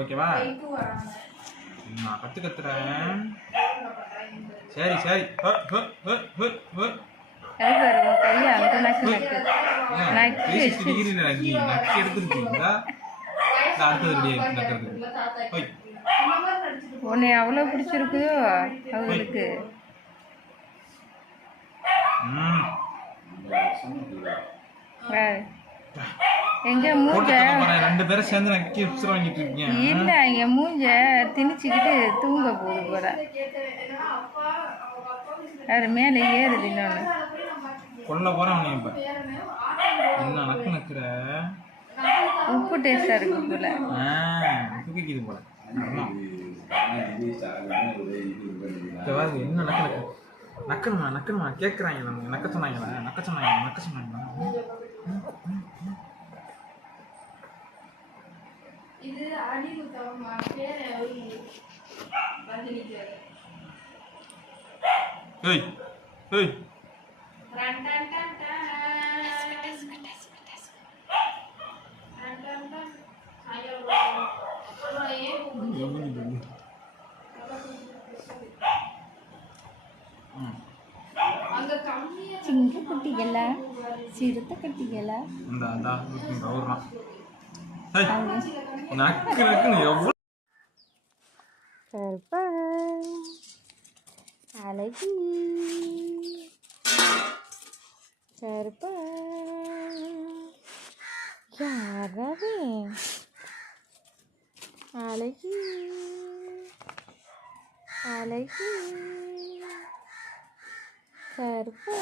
ஓகேவா? நான் கத்துறேன். சரி சரி. உன்னை அவ்வளோ பிடிச்சிருக்குதோ அவங்களுக்கு. எங்க மூஞ்ச 2 பேரும் சேர்ந்து நக்கி உப்ஸ் வாங்கிட்டு இருக்கீங்க. இல்ல என் மூஞ்ச திணிச்சுக்கிட்டு தூங்க போகுது போல. அது மேலே ஏறுது இன்னொன்னு. கொல்ல போறேன் அவனை இப்ப. என்ன நக்கு நக்குற? உப்பு டேஸ்டா இருக்கு போல. தூக்கிக்குது போல. என்ன நக்கு நக்கணுமா நக்கணுமா கேட்குறாங்க. நம்ம நக்க சொன்னாங்களா நக்க சொன்னாங்களா? இது அடிமுத்தமா பேரே வந்து ஏய் ஏய் டன் டன் டன் டன் ஐயோ சிங்க குட்டிகள சிறுத்தை குட்டிகள அழகி சர்பா யாரவே அழகி அழகி சர்பா